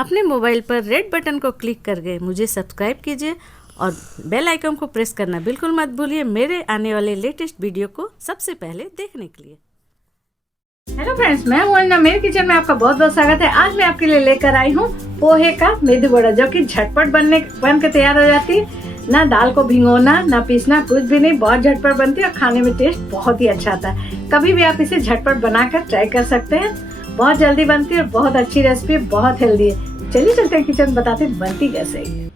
अपने मोबाइल पर red button को क्लिक करके मुझे सब्सक्राइब कीजिए और बेल आइकन को प्रेस करना बिल्कुल मत भूलिए मेरे आने वाले लेटेस्ट वीडियो को सबसे पहले देखने के लिए। हेलो फ्रेंड्स, मैं हूं अन्ना। मेरे किचन में आपका बहुत बहुत स्वागत है। आज मैं आपके लिए लेकर आई हूं पोहे का मेदू वड़ा, जो कि झटपट बन के तैयार हो जाती है। ना दाल को भिगोना, ना पीसना, कुछ भी नहीं, बहुत झटपट बनती है और खाने में टेस्ट बहुत ही अच्छा आता है। कभी भी आप इसे झटपट बनाकर ट्राई कर सकते हैं। बहुत जल्दी बनती है और बहुत अच्छी रेसिपी, बहुत हेल्दी है। चलिए चलते हैं किचन, बताते हैं बनती कैसे है।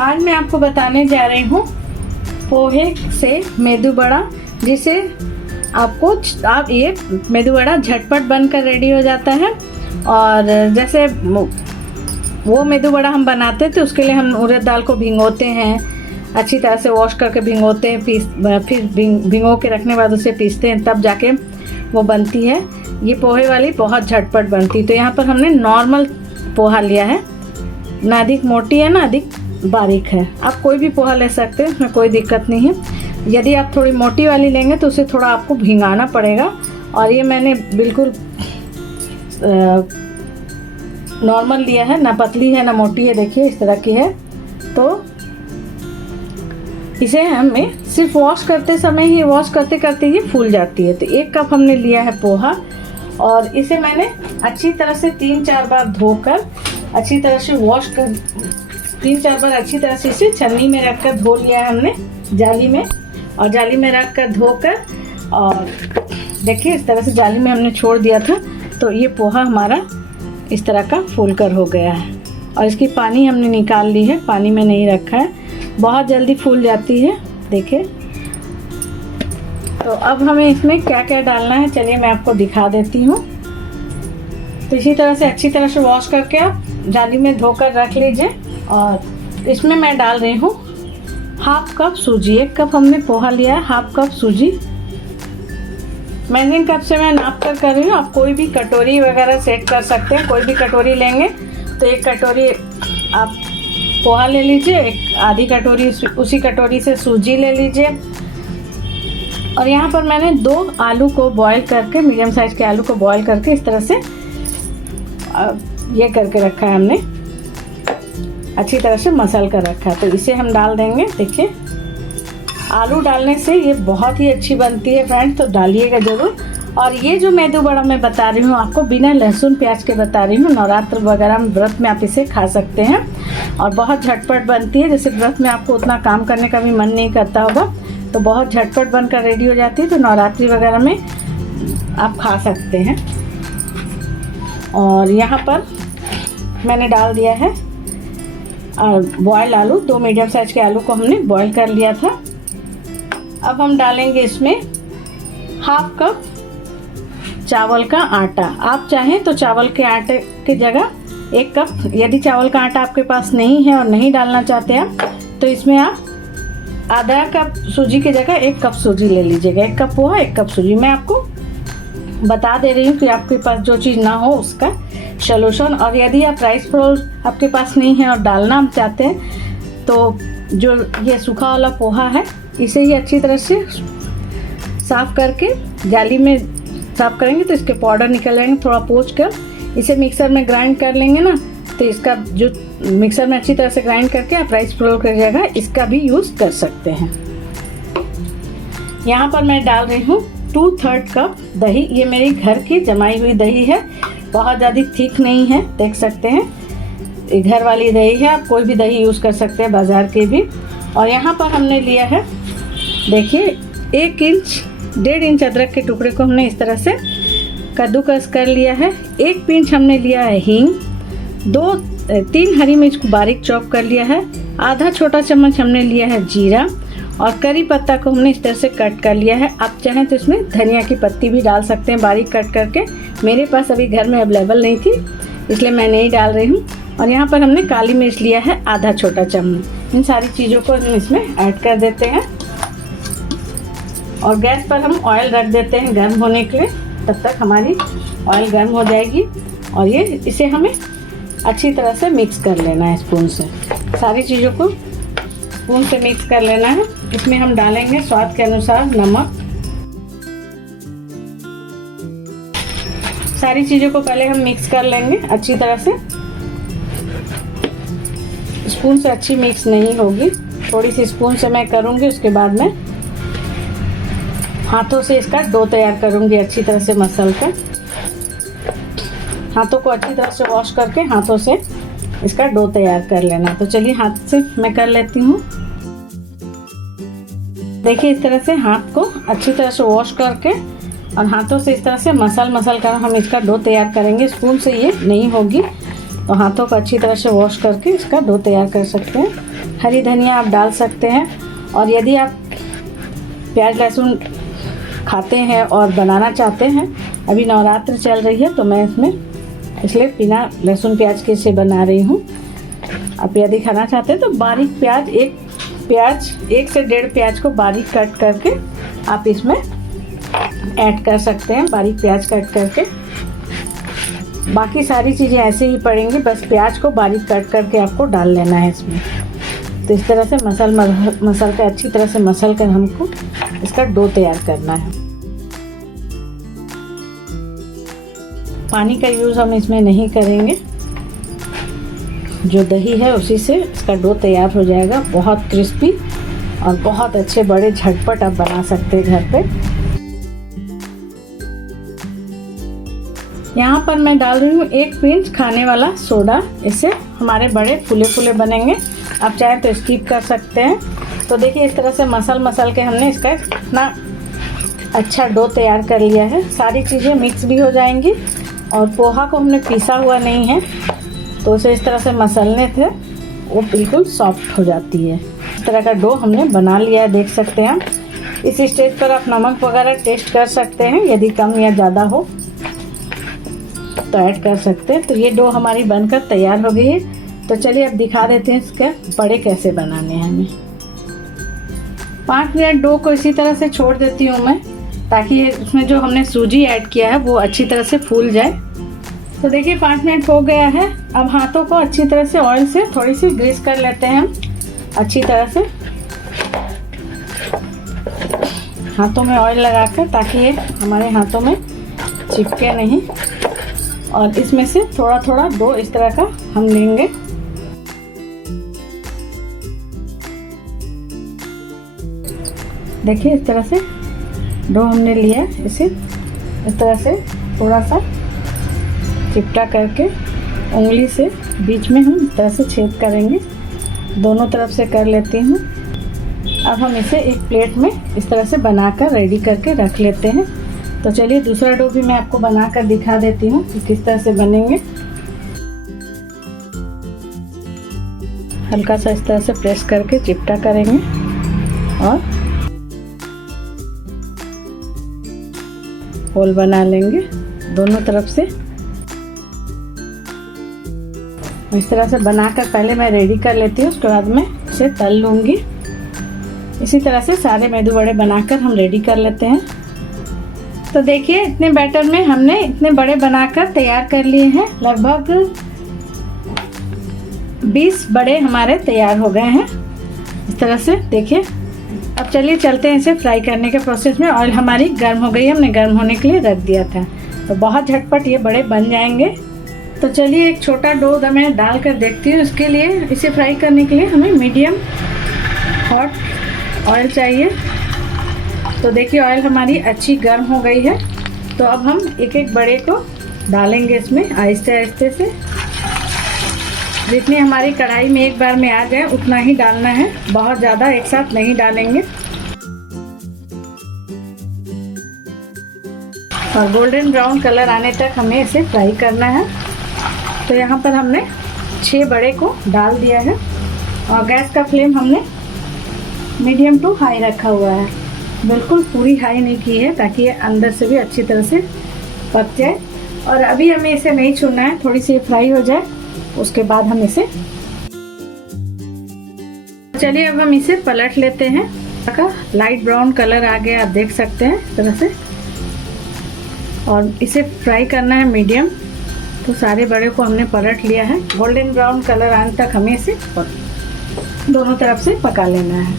आज मैं आपको बताने जा रही हूँ पोहे से मेदू वड़ा, जिसे आप ये मेदू वड़ा झटपट बनकर रेडी हो जाता है। और जैसे वो मेदू वड़ा हम बनाते थे, उसके लिए हम उड़द दाल को भिगोते हैं, अच्छी तरह से वॉश करके भिगोते हैं, फिर भिगो के रखने के बाद उसे पीसते हैं, तब जाके वो बनती है। ये पोहे वाली बहुत झटपट बनती है। तो यहाँ पर हमने नॉर्मल पोहा लिया है, ना अधिक मोटी है ना अधिक बारीक है। आप कोई भी पोहा ले सकते हैं, उसमें कोई दिक्कत नहीं है। यदि आप थोड़ी मोटी वाली लेंगे तो उसे थोड़ा आपको भिगाना पड़ेगा। और ये मैंने बिल्कुल नॉर्मल लिया है, ना पतली है ना मोटी है, देखिए इस तरह की है। तो इसे हमें सिर्फ वॉश करते समय ही, वॉश करते करते ये फूल जाती है। तो 1 कप हमने लिया है पोहा, और इसे मैंने अच्छी तरह से 3-4 बार धोकर अच्छी तरह से वॉश कर 3-4 बार अच्छी तरह से इसे छन्नी में रखकर धो लिया है हमने, जाली में। और जाली में रख कर धोकर, और देखिए इस तरह से जाली में हमने छोड़ दिया था। तो ये पोहा हमारा इस तरह का फूल कर हो गया है। और इसकी पानी हमने निकाल ली है, पानी में नहीं रखा है। बहुत जल्दी फूल जाती है, देखिए। तो अब हमें इसमें क्या क्या डालना है, चलिए मैं आपको दिखा देती हूँ। तो इसी तरह से अच्छी तरह से वॉश करके आप जाली में धोकर रख लीजिए। और इसमें मैं डाल रही हूँ 1/2 कप सूजी। 1 कप हमने पोहा लिया है, 1/2 कप सूजी। मेजरिंग कप से मैं नाप कर रही हूँ। आप कोई भी कटोरी वगैरह सेट कर सकते हैं। कोई भी कटोरी लेंगे तो 1 कटोरी आप पोहा ले लीजिए, 1 आधी कटोरी उसी कटोरी से सूजी ले लीजिए। और यहाँ पर मैंने 2 आलू को बॉईल करके, मीडियम साइज़ के आलू को बॉईल करके इस तरह से ये करके रखा है हमने, अच्छी तरह से मसल कर रखा है। तो इसे हम डाल देंगे। देखिए आलू डालने से ये बहुत ही अच्छी बनती है फ्रेंड्स, तो डालिएगा ज़रूर। और ये जो मेदू वड़ा मैं बता रही हूँ आपको, बिना लहसुन प्याज के बता रही हूँ। नवरात्र वगैरह में, व्रत में आप इसे खा सकते हैं और बहुत झटपट बनती है। जैसे व्रत में आपको उतना काम करने का भी मन नहीं करता होगा, तो बहुत झटपट बनकर रेडी हो जाती है। तो नवरात्रि वगैरह में आप खा सकते हैं। और यहाँ पर मैंने डाल दिया है बॉयल आलू, 2 मीडियम साइज के आलू को हमने बॉयल कर लिया था। अब हम डालेंगे इसमें 1/2 कप चावल का आटा। आप चाहें तो चावल के आटे की जगह 1 कप, यदि चावल का आटा आपके पास नहीं है और नहीं डालना चाहते हैं, तो इसमें आप आधा कप सूजी की जगह 1 कप सूजी ले लीजिएगा। 1 कप पोहा 1 कप सूजी। मैं आपको बता दे रही हूँ कि आपके पास जो चीज़ ना हो उसका सॉल्यूशन। और यदि आप राइस फ्लोर आपके पास नहीं है और डालना हम चाहते हैं, तो जो ये सूखा वाला पोहा है, इसे ही अच्छी तरह से साफ़ करके जाली में साफ़ करेंगे तो इसके पाउडर निकल जाएंगे। थोड़ा पोंछ कर इसे मिक्सर में ग्राइंड कर लेंगे ना, तो इसका जो मिक्सर में अच्छी तरह से ग्राइंड करके आप राइस फ्लोर कर जाएगा, इसका भी यूज़ कर सकते हैं। यहाँ पर मैं डाल रही हूँ 2/3 कप दही। ये मेरी घर की जमाई हुई दही है, बहुत ज़्यादा थिक नहीं है, देख सकते हैं। ये घर वाली दही है, आप कोई भी दही यूज़ कर सकते हैं, बाज़ार के भी। और यहाँ पर हमने लिया है, देखिए 1-1.5 इंच अदरक के टुकड़े को हमने इस तरह से कद्दूकस कर लिया है। 1 पिंच हमने लिया है हींग, 2-3 हरी मिर्च को बारीक चॉप कर लिया है। आधा छोटा चम्मच हमने लिया है जीरा, और करी पत्ता को हमने इस तरह से कट कर लिया है। आप चाहें तो इसमें धनिया की पत्ती भी डाल सकते हैं बारीक कट करके। मेरे पास अभी घर में अवेलेबल नहीं थी, इसलिए मैं नहीं डाल रही हूँ। और यहाँ पर हमने काली मिर्च लिया है आधा छोटा चम्मच। इन सारी चीज़ों को हम इसमें ऐड कर देते हैं और गैस पर हम ऑयल रख देते हैं गर्म होने के लिए। तब तक हमारी ऑयल गर्म हो जाएगी। और इसे हमें अच्छी तरह से मिक्स कर लेना है स्पून से। सारी चीज़ों को स्पून से मिक्स कर लेना है। इसमें हम डालेंगे स्वाद के अनुसार नमक, सारी चीज़ों को पहले हम मिक्स कर लेंगे अच्छी तरह से। स्पून से अच्छी मिक्स नहीं होगी, थोड़ी सी स्पून से मैं करूँगी, उसके बाद मैं हाथों से इसका डो तैयार करूँगी अच्छी तरह से मसल कर। हाथों को अच्छी तरह से वॉश करके हाथों से इसका डो तैयार कर लेना। तो चलिए हाथ से मैं कर लेती हूँ। देखिए इस तरह से हाथ को अच्छी तरह से वॉश करके और हाथों से इस तरह से मसल कर हम इसका डो तैयार करेंगे। स्पून से ये नहीं होगी, तो हाथों को अच्छी तरह से वॉश करके इसका डो तैयार कर सकते हैं। हरी धनिया आप डाल सकते हैं, और यदि आप प्याज लहसुन खाते हैं और बनाना चाहते हैं, अभी नवरात्र चल रही है तो मैं इसमें इसलिए बिना लहसुन प्याज के इसे बना रही हूँ। आप यदि खाना चाहते हैं तो बारीक प्याज, एक से 1.5 प्याज को बारीक कट करके आप इसमें ऐड कर सकते हैं, बारीक प्याज कट करके। बाकी सारी चीज़ें ऐसे ही पड़ेंगी, बस प्याज को बारीक कट करके आपको डाल लेना है इसमें। तो इस तरह से मसल कर अच्छी तरह से मसल कर हमको इसका डो तैयार करना है। पानी का यूज़ हम इसमें नहीं करेंगे, जो दही है उसी से इसका डो तैयार हो जाएगा। बहुत क्रिस्पी और बहुत अच्छे बड़े झटपट आप बना सकते हैं घर पे। यहाँ पर मैं डाल रही हूँ 1 पिंच खाने वाला सोडा, इससे हमारे बड़े फूले फूले बनेंगे। आप चाहे तो स्किप कर सकते हैं। तो देखिए इस तरह से मसल के हमने इसका इतना अच्छा डो तैयार कर लिया है। सारी चीज़ें मिक्स भी हो जाएंगी, और पोहा को हमने पीसा हुआ नहीं है, तो उसे इस तरह से मसलने से वो बिल्कुल सॉफ्ट हो जाती है। इस तरह का डो हमने बना लिया है, देख सकते हैं। इस स्टेज पर आप नमक वगैरह टेस्ट कर सकते हैं, यदि कम या ज़्यादा हो तो ऐड कर सकते हैं। तो ये डो हमारी बनकर तैयार हो गई है। तो चलिए अब दिखा देते हैं इसके बड़े कैसे बनाने हैं हमें। 5 मिनट डो को इसी तरह से छोड़ देती हूँ मैं, ताकि उसमें जो हमने सूजी ऐड किया है वो अच्छी तरह से फूल जाए। तो देखिए 5 मिनट हो गया है। अब हाथों को अच्छी तरह से ऑयल से थोड़ी सी ग्रीस कर लेते हैं हम अच्छी तरह से, हाथों में ऑयल लगाकर, ताकि ये हमारे हाथों में चिपके नहीं। और इसमें से थोड़ा थोड़ा डो इस तरह का हम लेंगे। देखिए इस तरह से डो हमने लिया, इसे इस तरह से थोड़ा सा चिपटा करके उंगली से बीच में हम इस तरह से छेद करेंगे। दोनों तरफ से कर लेती हूँ। अब हम इसे एक प्लेट में इस तरह से बनाकर रेडी करके रख लेते हैं। तो चलिए दूसरा डो भी मैं आपको बनाकर दिखा देती हूँ कि किस तरह से बनेंगे। हल्का सा इस तरह से प्रेस करके चिपटा करेंगे, और होल बना लेंगे दोनों तरफ से। इस तरह से बनाकर पहले मैं रेडी कर लेती हूँ, उसके बाद मैं इसे तल लूँगी। इसी तरह से सारे मेदू वड़े बनाकर हम रेडी कर लेते हैं। तो देखिए इतने बैटर में हमने इतने बड़े बनाकर तैयार कर लिए हैं। लगभग 20 बड़े हमारे तैयार हो गए हैं इस तरह से। देखिए अब चलिए चलते हैं इसे फ्राई करने के प्रोसेस में। ऑयल हमारी गर्म हो गई है, हमने गर्म होने के लिए रख दिया था, तो बहुत झटपट ये बड़े बन जाएंगे। तो चलिए एक छोटा डो मैं डाल कर देखती हूँ। इसके लिए इसे फ्राई करने के लिए हमें मीडियम हॉट ऑयल चाहिए। तो देखिए ऑयल हमारी अच्छी गर्म हो गई है। तो अब हम एक एक बड़े को डालेंगे इसमें आहिस्ते आहिस्ते से। जितनी हमारी कढ़ाई में एक बार में आ जाए उतना ही डालना है, बहुत ज़्यादा एक साथ नहीं डालेंगे। और गोल्डन ब्राउन कलर आने तक हमें इसे फ्राई करना है। तो यहाँ पर हमने 6 बड़े को डाल दिया है, और गैस का फ्लेम हमने मीडियम टू हाई रखा हुआ है, बिल्कुल पूरी हाई नहीं की है, ताकि ये अंदर से भी अच्छी तरह से पक जाए। और अभी हमें इसे नहीं छूना है, थोड़ी सी फ्राई हो जाए उसके बाद हम इसे, चलिए अब हम इसे पलट लेते हैं। लाइट ब्राउन कलर आ गया, आप देख सकते हैं इस तरह से। और इसे फ्राई करना है मीडियम। तो सारे बड़े को हमने पलट लिया है। गोल्डन ब्राउन कलर आने तक हमें इसे दोनों तरफ से पका लेना है,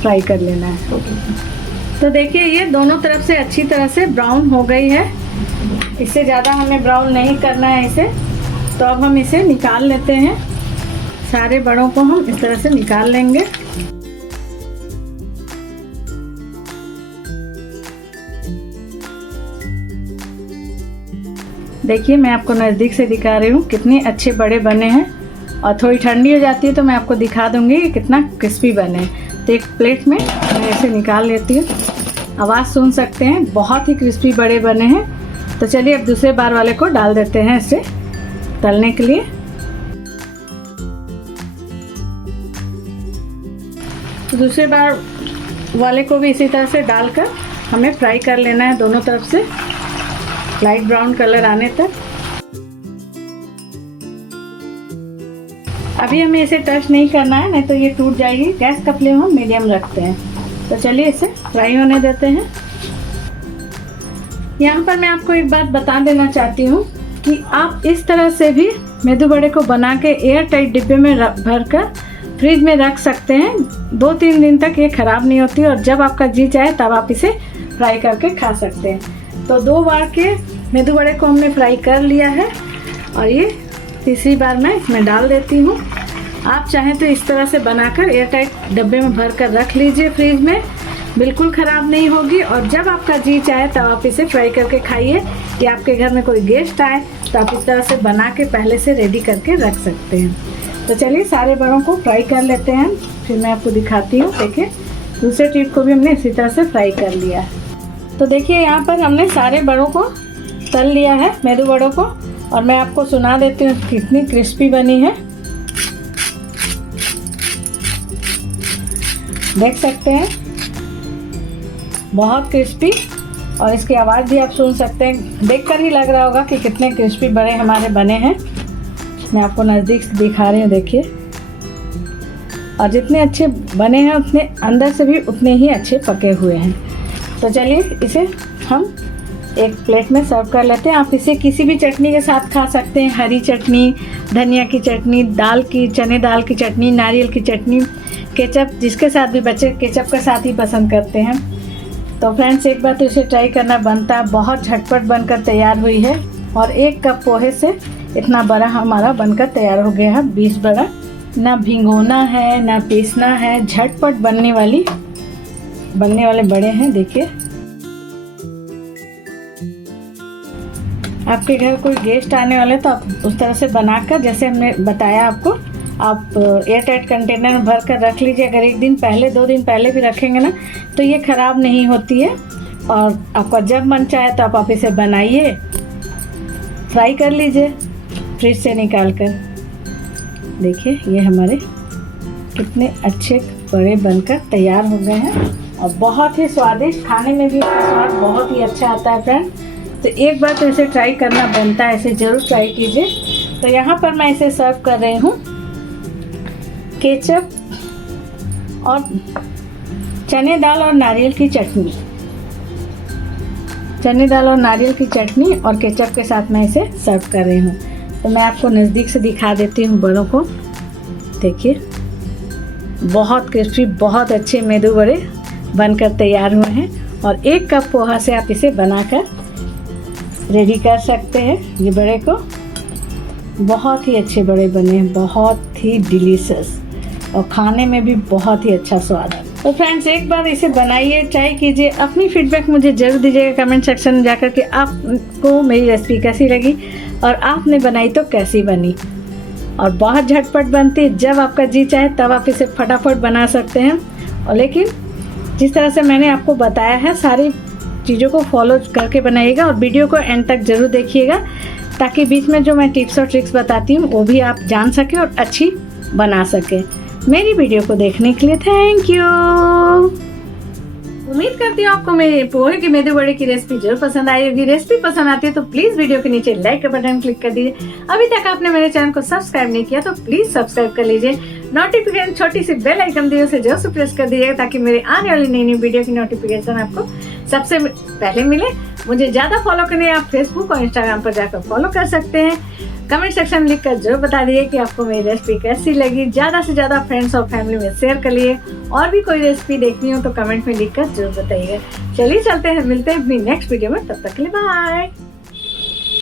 फ्राई कर लेना है। तो देखिए ये दोनों तरफ से अच्छी तरह से ब्राउन हो गई है। इससे ज़्यादा हमें ब्राउन नहीं करना है इसे। तो अब हम इसे निकाल लेते हैं। सारे बड़ों को हम इस तरह से निकाल लेंगे। देखिए मैं आपको नज़दीक से दिखा रही हूँ कितने अच्छे बड़े बने हैं। और थोड़ी ठंडी हो जाती है तो मैं आपको दिखा दूँगी कि कितना क्रिस्पी बने हैं। तो एक प्लेट में मैं इसे निकाल लेती हूँ। आवाज़ सुन सकते हैं, बहुत ही क्रिस्पी बड़े बने हैं। तो चलिए अब दूसरे बार वाले को डाल देते हैं इसे तलने के लिए। तो दूसरे बार वाले को भी इसी तरह से डालकर हमें फ्राई कर लेना है दोनों तरफ से, लाइट ब्राउन कलर आने तक। अभी हमें इसे टच नहीं करना है, नहीं तो ये टूट जाएगी। गैस का फ्लेम हम मीडियम रखते हैं। तो चलिए इसे फ्राई होने देते हैं। यहाँ पर मैं आपको एक बात बता देना चाहती हूँ कि आप इस तरह से भी मेदू वड़े को बना के एयर टाइट डिब्बे में भरकर फ्रिज में रख सकते हैं। 2-3 दिन तक ये ख़राब नहीं होती और जब आपका जी चाहे तब आप इसे फ्राई करके खा सकते हैं। तो 2 बार के मेदू वड़े को हमने फ्राई कर लिया है और ये तीसरी बार मैं इसमें डाल देती हूँ। आप चाहें तो इस तरह से बनाकर एयर टाइट डब्बे में भर कर रख लीजिए फ्रिज में, बिल्कुल ख़राब नहीं होगी। और जब आपका जी चाहे तब आप इसे फ्राई करके खाइए। या आपके घर में कोई गेस्ट आए तो आप इस तरह से बना के पहले से रेडी करके रख सकते हैं। तो चलिए सारे बड़ों को फ्राई कर लेते हैं, फिर मैं आपको दिखाती हूँ। देखिए दूसरे टिप को भी हमने इसी तरह से फ्राई कर लिया है। तो देखिए यहाँ पर हमने सारे बड़ों को तल लिया है, मेदू वड़ों को। और मैं आपको सुना देती हूँ कितनी क्रिस्पी बनी है, देख सकते हैं, बहुत क्रिस्पी। और इसकी आवाज़ भी आप सुन सकते हैं, देखकर ही लग रहा होगा कि कितने क्रिस्पी बड़े हमारे बने हैं। मैं आपको नज़दीक से दिखा रही हूँ, देखिए। और जितने अच्छे बने हैं उतने अंदर से भी उतने ही अच्छे पके हुए हैं। तो चलिए इसे हम एक प्लेट में सर्व कर लेते हैं। आप इसे किसी भी चटनी के साथ खा सकते हैं, हरी चटनी, धनिया की चटनी, दाल की, चने दाल की चटनी, नारियल की चटनी, केचप, जिसके साथ भी बच्चे केचप के साथ ही पसंद करते हैं। तो फ्रेंड्स एक बार तो इसे ट्राई करना बनता है। बहुत झटपट बनकर तैयार हुई है और 1 कप पोहे से इतना बड़ा हमारा बनकर तैयार हो गया है, 20 बड़ा। ना भिगोना है ना पीसना है, झटपट बनने वाले बड़े हैं। देखिए आपके घर कोई गेस्ट आने वाले तो आप उस तरह से बनाकर, जैसे हमने बताया आपको, आप एयर टाइट कंटेनर में भर कर रख लीजिए। अगर 1 दिन पहले 2 दिन पहले भी रखेंगे ना तो ये ख़राब नहीं होती है। और आपका जब मन चाहे तो आप इसे बनाइए, फ्राई कर लीजिए फ्रिज से निकाल कर। देखिए ये हमारे कितने अच्छे बड़े बनकर तैयार हो गए हैं और बहुत ही स्वादिष्ट, खाने में भी इसका स्वाद बहुत ही अच्छा आता है फ्रेंड। तो एक बार तो इसे ट्राई करना बनता है, इसे ज़रूर ट्राई कीजिए। तो यहाँ पर मैं इसे सर्व कर रही हूँ केचप और चने दाल और नारियल की चटनी, चने दाल और नारियल की चटनी और केचप के साथ मैं इसे सर्व कर रही हूँ। तो मैं आपको नज़दीक से दिखा देती हूँ बड़ों को। देखिए बहुत क्रिस्पी, बहुत अच्छे मेदू वड़े बनकर तैयार हुए हैं। और 1 कप पोहा से आप इसे बनाकर रेडी कर सकते हैं। ये बड़े को बहुत ही अच्छे बड़े बने हैं, बहुत ही डिलीशियस और खाने में भी बहुत ही अच्छा स्वाद है। तो फ्रेंड्स एक बार इसे बनाइए, ट्राई कीजिए, अपनी फीडबैक मुझे ज़रूर दीजिएगा कमेंट सेक्शन में जाकर कि आपको मेरी रेसिपी कैसी लगी और आपने बनाई तो कैसी बनी। और बहुत झटपट बनती है, जब आपका जी चाहे तब आप इसे फटाफट बना सकते हैं। और लेकिन जिस तरह से मैंने आपको बताया है सारी चीज़ों को फॉलो करके बनाइएगा और वीडियो को एंड तक ज़रूर देखिएगा, ताकि बीच में जो मैं टिप्स और ट्रिक्स बताती हूँ वो भी आप जान सकें और अच्छी बना सकें। मेरी वीडियो को देखने के लिए थैंक यू। उम्मीद करती हूँ आपको मेरे पोहे की मेदू वड़े की रेसिपी जरूर पसंद आई होगी। रेसिपी पसंद आती है तो प्लीज़ वीडियो के नीचे लाइक का बटन क्लिक कर दीजिए। अभी तक आपने मेरे चैनल को सब्सक्राइब नहीं किया तो प्लीज़ सब्सक्राइब कर लीजिए। नोटिफिकेशन छोटी सी बेल आइकन दी उसे जरूर से प्रेस कर दीजिएगा, ताकि मेरे आने वाली नई वीडियो की नोटिफिकेशन आपको सबसे पहले मिले। मुझे ज़्यादा फॉलो करने आप फेसबुक और इंस्टाग्राम पर जाकर फॉलो कर सकते हैं। कमेंट सेक्शन में लिखकर जरूर बता दीजिए कि आपको मेरी रेसिपी कैसी लगी। ज़्यादा से ज़्यादा फ्रेंड्स और फैमिली में शेयर कर लिए। और भी कोई रेसिपी देखनी हो तो कमेंट में लिखकर जरूर बताइएगा। चलिए चलते हैं, मिलते हैं अपनी नेक्स्ट वीडियो में, तब तक के लिए बाय।